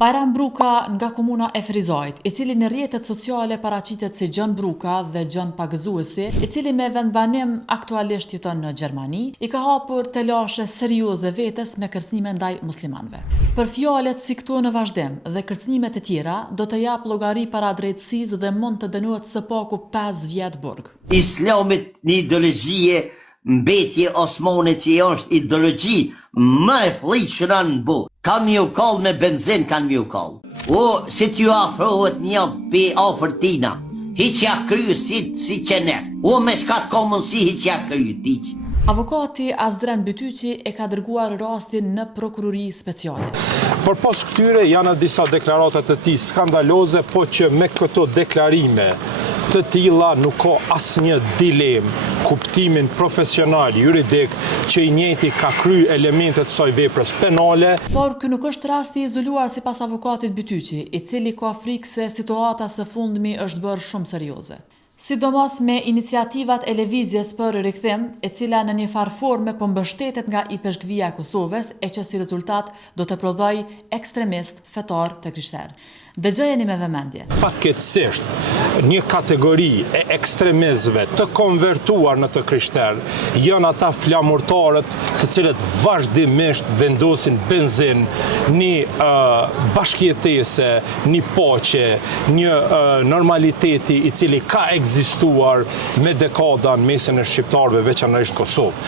Bajram Bruka nga komuna e Frizajt, i cili në rrjetet sociale paraqitet si Gjën Bruka dhe Gjën Pagëzuesi, i cili me vendbanim aktualisht jeton në Gjermani, i ka hapur telashe serioze vetes me kërcënime ndaj muslimanëve. Për fjalët si këto në vazhdim dhe kërcënimet e tjera, do të jap llogari para drejtësisë dhe mund të dënohet së paku 5 vjet burg. Islamit një ideologjie mbetje osmane që është ideologji më e fllihshme në botë. Kam ju kall me benzin, kam ju kall. O, si t'ju afrohet një pe afërtina, hiqja kryu si qene. O, me shkat ka mundësi hiqja kryu tiq. Avokati Azdren Bytyqi e ka dërguar rastin në prokurori speciale. Por pos këtyre janë disa deklaratat të tij skandaloze, po që me këto deklarime të tilla nuk ka asnjë dilemë kuptimin profesional, juridik, që i njëjti ka kryer elementet saj veprës penale. Por ky nuk është rasti i izoluar sipas avokatit Bytyqi, i cili ka frikë se situata së fundmi është bërë shumë serioze. Sidomos me iniciativat e lëvizjes për rikthim, e cila në një farë forme po mbështetet nga IPSHQVIA e Kosovës, e që si rezultat do të prodhoj ekstremist fetar të krishterë. Dëgjojeni me vëmendje. Fatkeqësisht, një kategori e ekstremistëve të konvertuar në të krishterë janë ata flamurtarët të cilët vazhdimisht vendosin benzin, një bashkëjetese, një paqe, një normaliteti i cili ka ekzistuar me dekada në mesin e shqiptarëve, veçanërisht në Kosovë.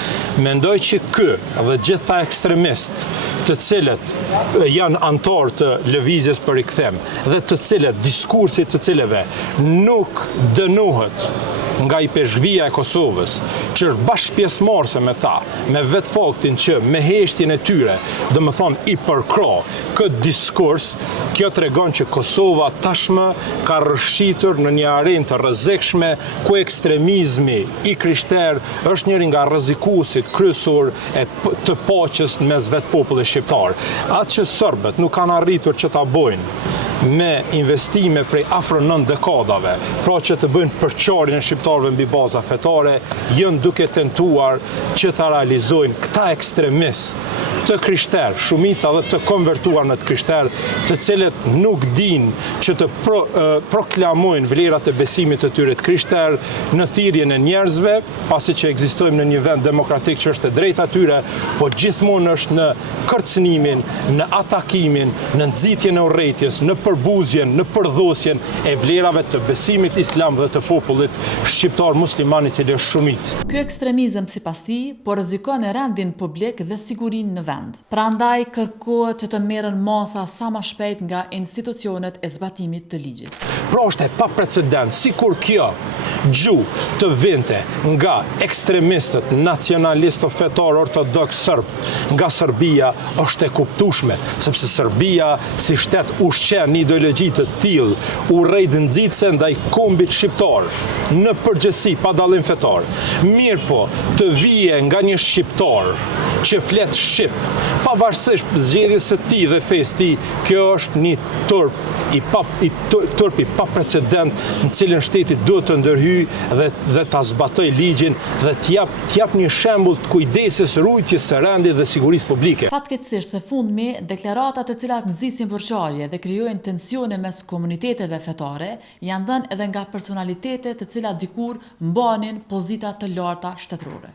Mendoj që ky dhe gjitha ekstremist të cilët janë antar të lëvizjes për rikthim dhe të cilët diskursit të cilëve nuk dënohet nga IPSHQVIA e Kosovës, që është bashkë pjesëmarrëse me ta, me vetë faktin që me heshtjen e tyre, dhe më thonë i përkra këtë diskurs, kjo tregon që Kosova tashmë ka rrëshitur në një arenë të rrezikshme ku ekstremizmi i krishterë është njëri nga rrezikuesit kryesor të paqes mes vetë popullit shqiptar. Atë që serbët nuk kanë arritur që ta bojnë me investime prej afro 9 dekadave, pra që të bëjnë përçarjen e shqiptarëve mbi baza fetare, janë duke tentuar që ta realizojnë këta ekstremist të krishterë, shumica dhe të konvertuar në të krishterë, të cilët nuk dinë që të proklamojnë vlerat e besimit të tyre të krishterë në thirrjen e njerëzve, pasi që ekzistojmë në një vend demokratik që është e drejtë atyre, po gjithmonë është në kërcënimin, në atakimin, në nxitjen e urrëties, në përbuzjen, në përdhosjen e vlerave të besimit islam dhe të popullit shqiptar musliman i cili është shumicë. Ky ekstremizëm sipas tij po rrezikon rendin publik dhe sigurinë në vend. Prandaj kërkohet që të merren masa sa më shpejt nga institucionet e zbatimit të ligjit. Pra është e paprecedent, sikur kjo gjuhë të vinte nga ekstremistët nacionalistë fetar ortodoks serb nga Serbia është e kuptueshme, sepse Serbia si shtet ushqen një ideologji të tillë, urrejt nxitse ndaj kombit shqiptar, në përgjithësi pa dallim fetar. Mirë po, të vije nga një shqiptar që flet shqip, pavarësisht zgjedhjes së tij dhe fesë tij, kjo është një turp i paprecedent në cilën shteti duhet të ndërhyjë dhe ta zbatojë ligjin dhe t'jap një shembull të kujdesit, rujtjes së rendit dhe sigurisë publike. Fatkeqësisht së fundmi, deklaratat të cilat nxisin përçarje dhe krijojnë tensione mes komuniteteve fetare janë dhënë edhe nga personalitete të cilat dikur mbanin pozita të larta shtetërore.